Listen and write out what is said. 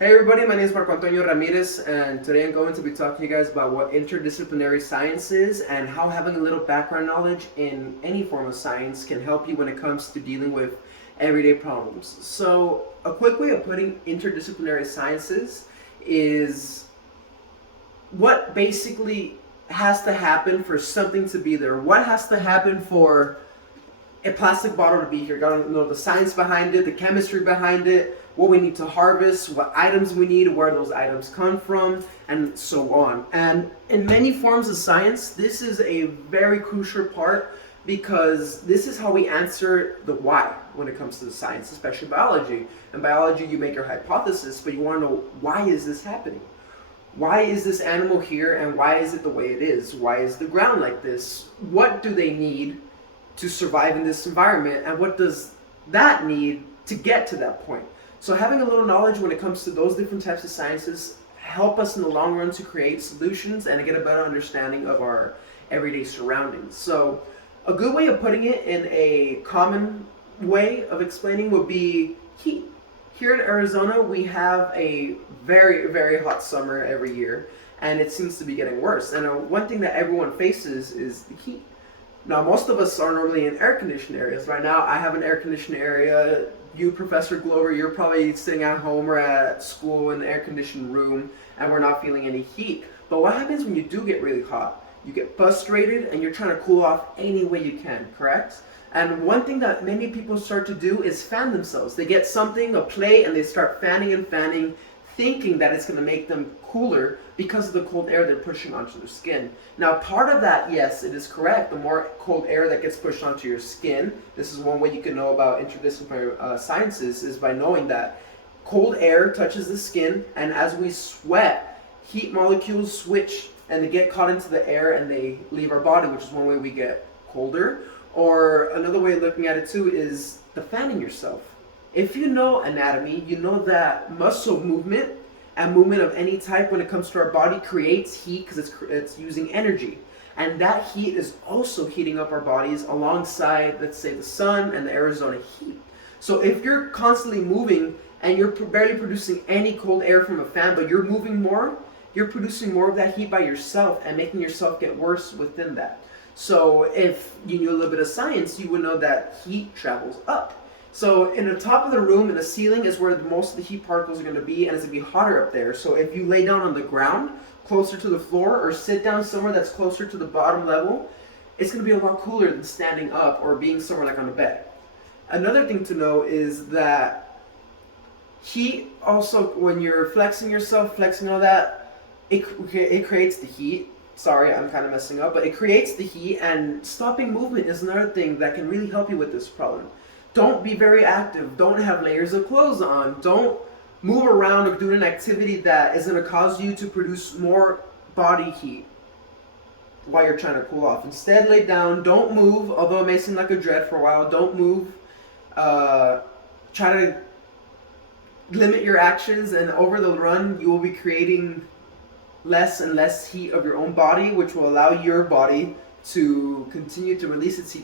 Hey everybody, my name is Marco Antonio Ramirez, and today I'm going to be talking to you guys about what interdisciplinary science is and how having a little background knowledge in any form of science can help you when it comes to dealing with everyday problems. So, a quick way of putting interdisciplinary sciences is what basically has to happen for something to be there. What has to happen for a plastic bottle to be here? Gotta know the science behind it, the chemistry behind it, what we need to harvest, what items we need, where those items come from, and so on. And in many forms of science, this is a very crucial part because this is how we answer the why when it comes to the science, especially biology. In biology, you make your hypothesis, but you want to know, why is this happening? Why is this animal here and why is it the way it is? Why is the ground like this? What do they need to survive in this environment, and what does that need to get to that point? So having a little knowledge when it comes to those different types of sciences help us in the long run to create solutions and to get a better understanding of our everyday surroundings. So a good way of putting it in a common way of explaining would be heat. Here in Arizona, we have a very, very hot summer every year, and it seems to be getting worse. And one thing that everyone faces is the heat. Now, most of us are normally in air-conditioned areas. Right now, I have an air-conditioned area. You, Professor Glover, you're probably sitting at home or at school in an air-conditioned room, and we're not feeling any heat. But what happens when you do get really hot? You get frustrated, and you're trying to cool off any way you can, correct? And one thing that many people start to do is fan themselves. They get something, a plate, and they start fanning and fanning, thinking that it's going to make them cooler because of the cold air they're pushing onto their skin. Now, part of that, yes, it is correct. The more cold air that gets pushed onto your skin, this is one way you can know about interdisciplinary sciences, is by knowing that cold air touches the skin, and as we sweat, heat molecules switch and they get caught into the air and they leave our body, which is one way we get colder. Or another way of looking at it too is the fanning yourself. If you know anatomy, you know that muscle movement and movement of any type when it comes to our body creates heat because it's using energy. And that heat is also heating up our bodies alongside, let's say, the sun and the Arizona heat. So if you're constantly moving and you're barely producing any cold air from a fan, but you're moving more, you're producing more of that heat by yourself and making yourself get worse within that. So if you knew a little bit of science, you would know that heat travels up. So in the top of the room, in the ceiling, is where most of the heat particles are going to be, and it's going to be hotter up there. So if you lay down on the ground, closer to the floor, or sit down somewhere that's closer to the bottom level, it's going to be a lot cooler than standing up or being somewhere like on a bed. Another thing to know is that heat also, when you're flexing yourself, flexing all that, it creates the heat. Sorry, I'm kind of messing up, but it creates the heat, and stopping movement is another thing that can really help you with this problem. Don't be very active. Don't have layers of clothes on. Don't move around or do an activity that is going to cause you to produce more body heat while you're trying to cool off. Instead, lay down. Don't move, although it may seem like a dread for a while. Don't move. Try to limit your actions, and over the run, you will be creating less and less heat of your own body, which will allow your body to continue to release its heat